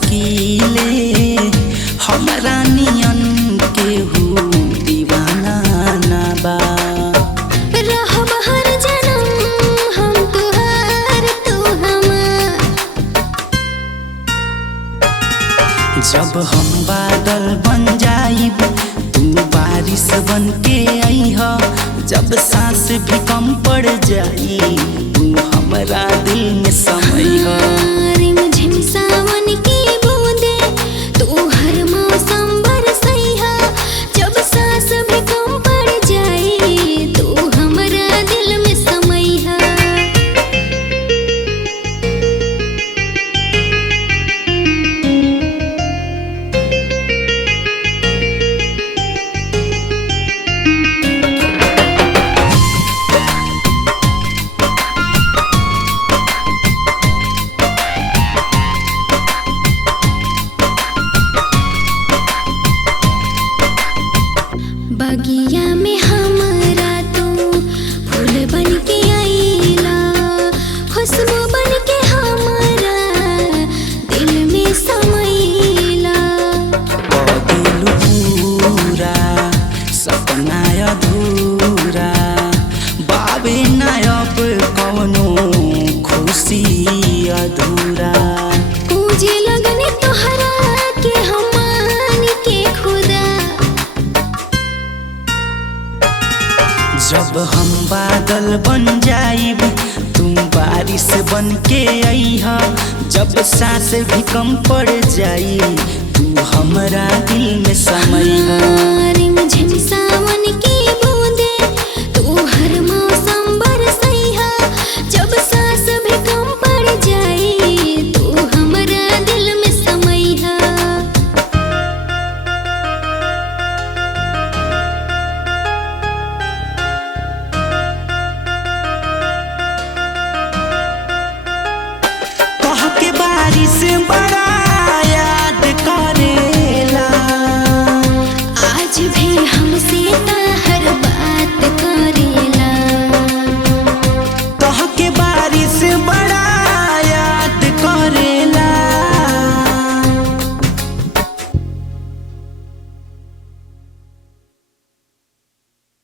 सकीले हमरा नियन केहू दीवाना ना बा। रहब हर जन्म हम तुहार तू हमार। जब हम बादल बन जाइब तू बारिश बन के अइह। जब सांस भी कम पड़ जाई तू हमरा दिल में समइह। रिमझिम सावन की बूंदे तू हर मौसम बरसइहा। जब सांस भी कम पड़ जाई तू हमरा दिल में समइहा। बगिया में हमरा तू फूल बन के आइला। खुशबू बन के हमरा दिल में समइला। दिल पूरा सपना अधूरा बाबे नायब कौनो खुशी अधूरा। पूजे लगने तोहरा के हम मान के खुदा। जब हम बादल बन जाइब तुम बारिश बन के अइह। जब सांस भी कम पड़ जाई तू हमरा दिल में समइह। रिमझिम सावन की बूंदे तू हर मौसम बरसइहा। जब सांस भी कम पड़ जाई तू हमरा दिल में समइहा। कह के बारिश बड़ा याद करेला। आज भी हमसे हर बात करेला।